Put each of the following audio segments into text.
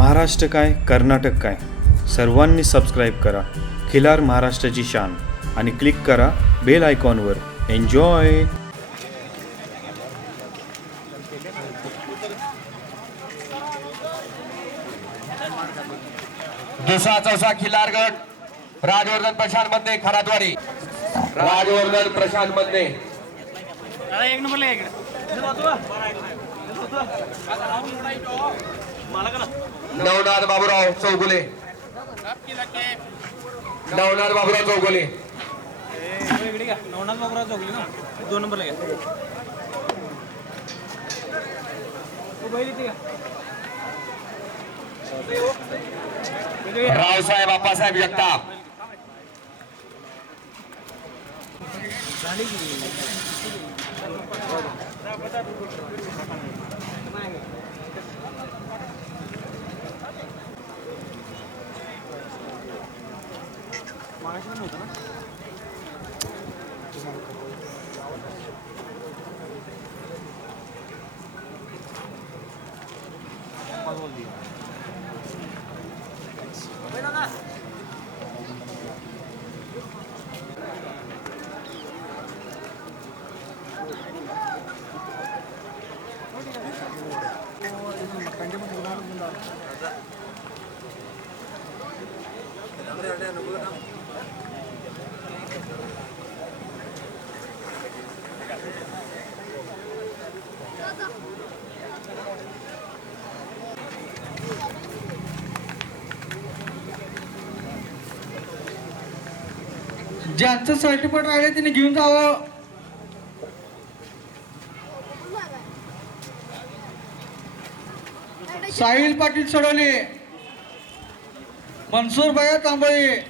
महाराष्ट्र काय कर्नाटक काय सर्वांनी सबस्क्राईब करा खिलार महाराष्ट्राची शान आणि क्लिक करा बेल आयकॉनवर. एन्जॉय. दुसरा चौसा खिल्लार गट राजवर्धन प्रशांत मध्ये खरातवाडी. राजवर्धन प्रशांत मध्ये एक नंबर नवनाथ बाबूराव चौगुले. नवनाथ बाबूराव चौगुले. नवनाथ बाबूराव चौगुले ना 2 नंबरला घ्या. रावसाहेब आप्पासाहेब जगताप. ज्यांचं सर्टिफिकेट राहिले तिने घेऊन जावं. साहिल पाटील सडोले, मनसूर भैया तांबळे,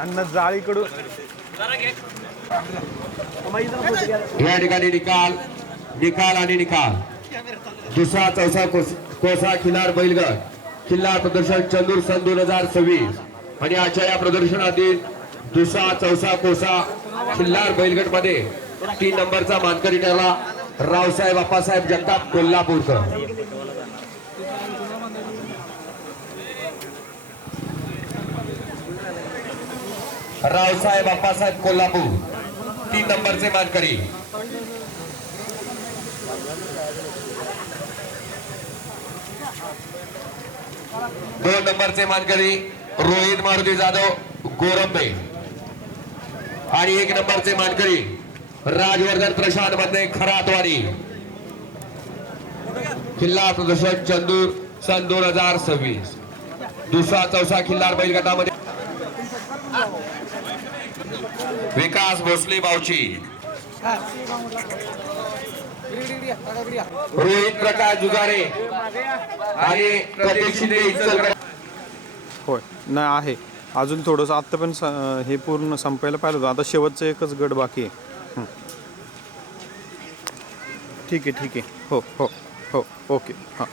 अन्न जाळीकडून या ठिकाणी निकाल निकाल आणि निकाल. दुसरा चौसा कोसा खिल्लार बैलगड खिल्लार प्रदर्शन चंदूर सन 2026 आणि आजच्या या प्रदर्शनातील दुसरा चौसा कोसा खिल्लार बैलगड मध्ये 3 नंबरचा मानकरी ठरला रावसाहेब आप्पासाहेब जगताप कोल्हापूरकर. रावसाहेब आप्पासाहेब कोल्हापूर 3 नंबरचे मानकरी. दोन नंबरचे मानकरी रोहित मारुती जाधव गोरंबे आणि 1 नंबरचे मानकरी राजवर्धन प्रशांत मध्ये खरातवाडी. खिल्लार प्रदर्शन चंदूर सन 2026. दुसरा चौसा खिल्लार बैलगटामध्ये विकास भोसले बावची, रोहित प्रकाश जुगारे आणि प्रतीक शिंदे इचलकर. होय नाही आहे अजून थोडंसं आत्ता पण हे पूर्ण संपायला पाहिलं होतं. आता शेवटचं एकच गट बाकी आहे. ठीक आहे ठीक आहे. हो हो हो ओके हां.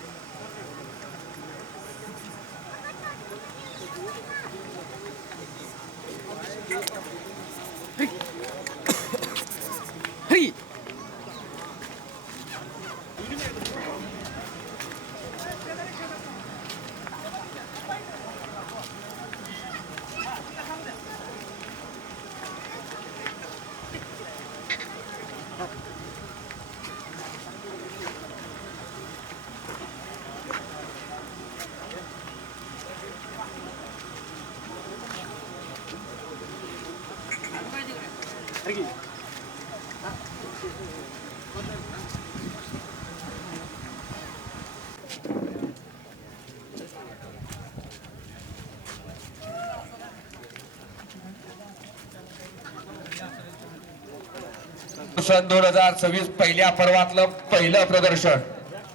सन 2026 पहिल्या पर्वातलं पहिलं प्रदर्शन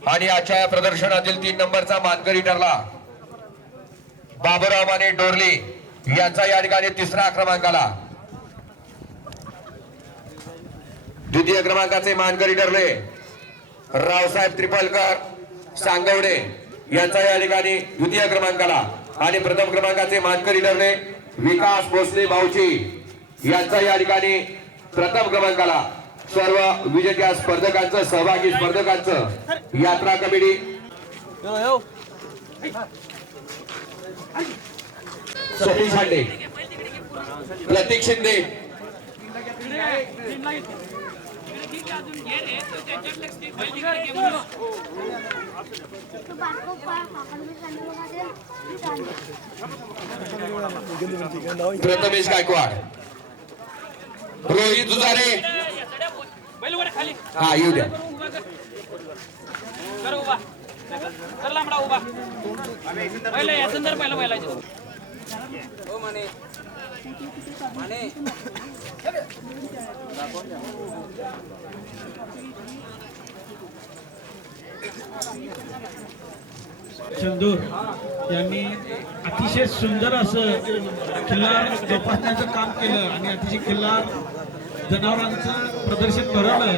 आणि आजच्या या प्रदर्शनातील 3 नंबरचा मानकरी ठरला बाबूराव माने डोरली यांचा या ठिकाणी 3रा क्रमांक आला. द्वितीय क्रमांकाचे मानकरी ठरले रावसाहेब त्रिपलकर सांगवडे यांचा या ठिकाणी द्वितीय क्रमांकाला आणि प्रथम क्रमांकाचे मानकरी ठरले विकास भोसले भाऊची यांचा या ठिकाणी प्रथम क्रमांकाला. सर्व विजेत्या स्पर्धकांचं सहभागी स्पर्धकांचं यात्रा कमिटी सतीश हांडे प्रतीक शिंदे प्रथमेश गायकवाड रोहित जुजारे हा येऊ द्या. चंदूर यांनी अतिशय सुंदर असं खिल्लार जोपासण्याचं काम केलं आणि अतिशय खिल्लार जनावरांचं प्रदर्शन घडवलं.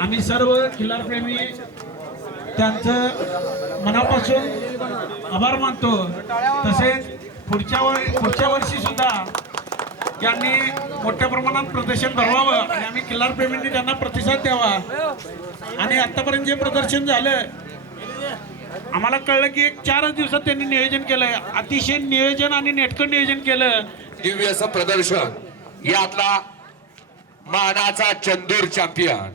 आम्ही सर्व खिल्लारप्रेमी त्यांचं मनापासून आभार मानतो. तसेच पुढच्या वर्षी सुद्धा यांनी मोठ्या प्रमाणात प्रदर्शन भरवावं आणि आम्ही खिल्लारप्रेमींनी त्यांना प्रतिसाद द्यावा. आणि आतापर्यंत जे प्रदर्शन झालं आम्हाला कळलं की एक 4 दिवसात त्यांनी नियोजन केलंय. अतिशय नियोजन आणि नेटकं नियोजन केलं. दिव्य असं प्रदर्शन यातला मानाचा चंदूर चॅम्पियन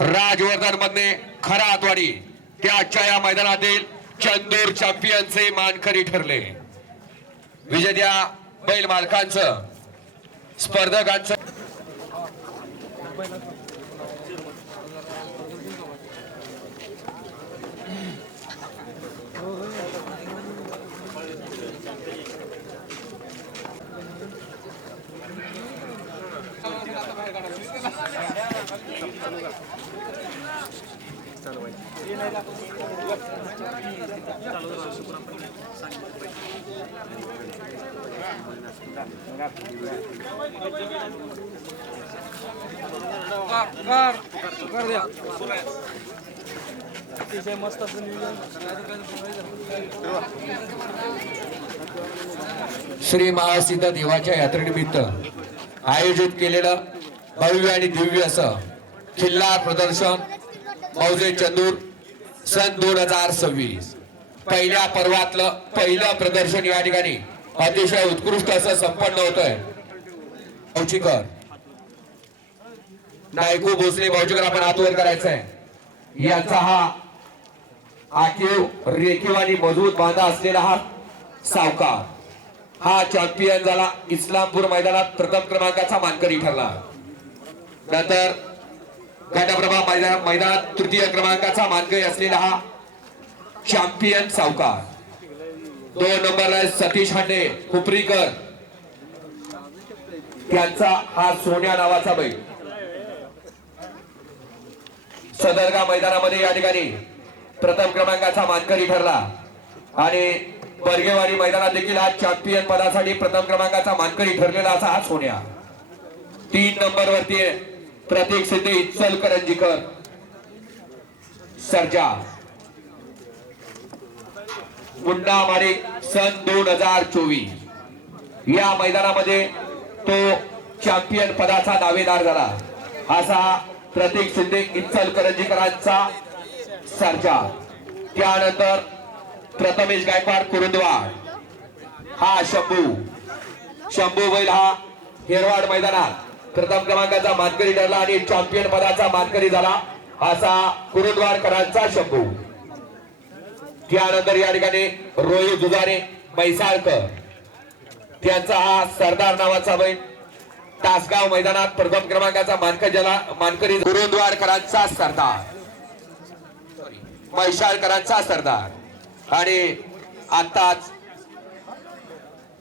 राजवर्धन मध्ये खरातवाडी त्याच्या या मैदानातील चंदूर चॅम्पियनचे मानकरी ठरले. विजेत्या बैल मालकांचं स्पर्धकांचं अतिशय मस्त असं नियोजन. श्री महासिद्ध देवाच्या यात्रेनिमित्त आयोजित केलेलं भव्य आणि दिव्य असं खिल्लार प्रदर्शन मौजे चंदूर सन 2026 पहिल्या पर्वातलं पहिलं प्रदर्शन या ठिकाणी अतिशय उत्कृष्ट असं संपन्न होतंय. भाऊचीकर नायकू भोसले भाऊचीकर आपण हातवर करायचा आहे. यांचा हा आखीव रेखीव आणि मजबूत बांधा असलेला हा सावकार हा चॅम्पियन झाला. इस्लामपूर मैदानात प्रथम क्रमांकाचा मानकरी ठरला. नंतर घटप्रभा मैदानात तृतीय क्रमांकाचा मानकरी असलेला हा चॅम्पियन सावकार. 2 नंबरला सतीश हांडे खुपरीकर त्यांचा हा सोन्या नावाचा बैल सदरगा मैदानामध्ये या ठिकाणी प्रथम क्रमांकाचा मानकरी ठरला. आणि बर्गेवाडी मैदानात देखील हा चॅम्पियन पदासाठी प्रथम क्रमांकाचा मानकरी ठरलेला असा हा सोन्या. 3 नंबर वरती प्रतीक सिद्धे इचलकरंजीकर सर्जा मुंडामारी सन 2024 या मैदानामध्ये तो चॅम्पियन पदाचा दावेदार झाला. असा प्रतीक सिद्धे इचलकरंजीकरांचा सर्जा. त्यानंतर प्रथमेश गायकवाड कुरुंदवाड हा शंभू बैल हा हेरवाड मैदानात प्रथम क्रमांकाचा मानकरी ठरला आणि चॅम्पियन पदाचा मानकरी झाला असा कुरुंदवाडकरांचा शंभू. त्यानंतर या ठिकाणी रोहित जुजारे म्हैसाळकर त्यांचा हा सरदार नावाचा बैल तासगाव मैदानात प्रथम क्रमांकाचा मानकरी कुरुंदवाडकरांचा सरदार म्हैसाळकरांचा सरदार. आणि आताच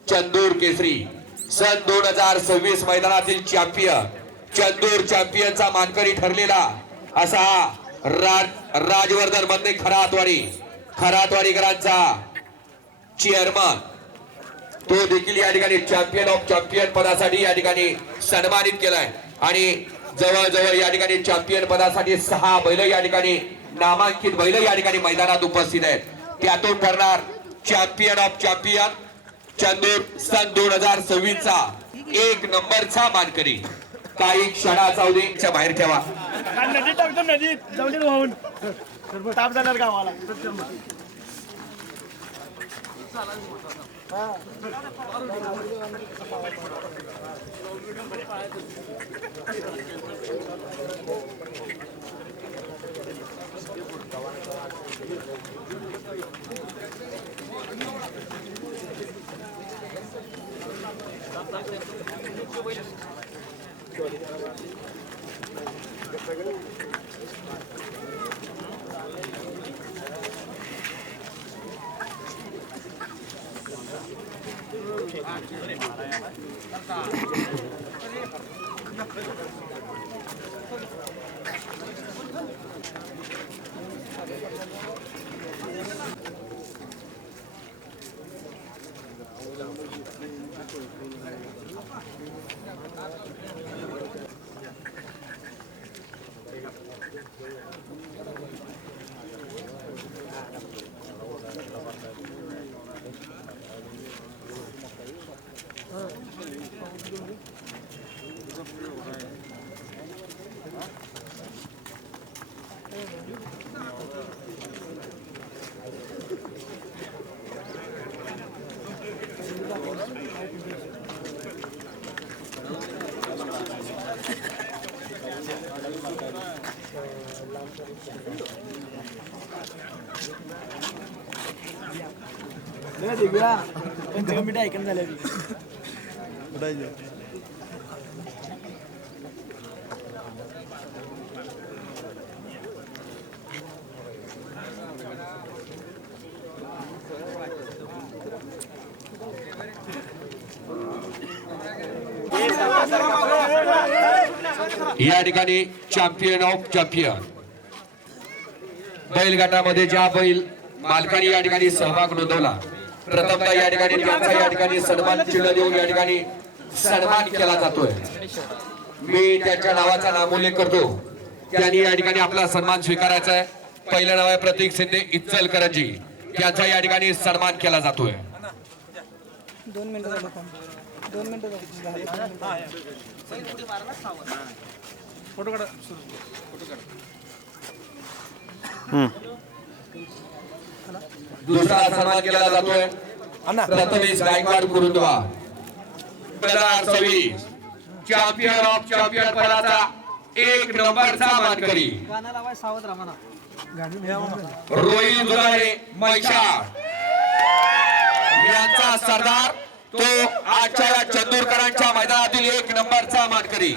चंदूर केसरी सन 2026 मैदानातील चॅम्पियन चंदूर चॅम्पियनचा मानकरी ठरलेला असा राजवर्धन मध्ये खरातवाडीकरांचा चेअरमन तो देखील या ठिकाणी चॅम्पियन ऑफ चॅम्पियन पदासाठी या ठिकाणी सन्मानित केलाय आणि जवळजवळ या ठिकाणी चॅम्पियन पदासाठी 6 बैल या ठिकाणी नामांकित बैल या ठिकाणी मैदानात उपस्थित आहेत. त्यातून ठरणार चॅम्पियन ऑफ चॅम्पियन चंदूर सन 2026 चा 1 नंबरचा मानकरी. काही क्षणाचा अवधीच्या बाहेर ठेवा. नदीत टाकतो नदीत जाऊन वाहून ताप जाणार गावाला. मिनिट ऐकून झालं. या ठिकाणी चॅम्पियन ऑफ चॅम्पियन बैलगाटामध्ये ज्या बैल मालकांनी या ठिकाणी सहभाग नोंदवला प्रथमतः या ठिकाणी त्यांचा या ठिकाणी सन्मान चिन्ह देऊन या ठिकाणी सन्मान केला जातोय. मी त्यांच्या नावाचा नामोल्लेख करतो. त्यांनी या ठिकाणी आपला सन्मान स्वीकारायचा आहे. पहिलं नाव आहे प्रतीक शिंदे इचलकरंजी. त्यांचा या ठिकाणी सन्मान केला जातोय. 2 मिनिटं झालं. 2 मिनिटं झाली. फोटो काढा. दुसरा सन्मान केला जातोय Prathamesh Gaikwad Kurundwad 2026 champion of champion पदाचा 1 नंबरचा मानकरी गाणं लावाय सावध राहा म्हणा. रोहित दुधाळे मैशाळ यांचा सरदार तो आजच्या या चंदूरकरांच्या मैदानातील 1 नंबरचा मानकरी.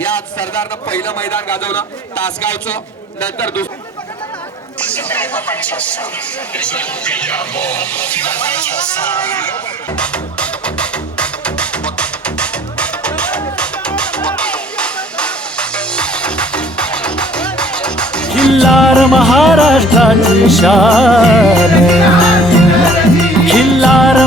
या सरदारनं पहिलं मैदान गाजवलं तासगावचं. नंतर दुसरं खिल्लार महाराष्ट्राची शान, खिल्लार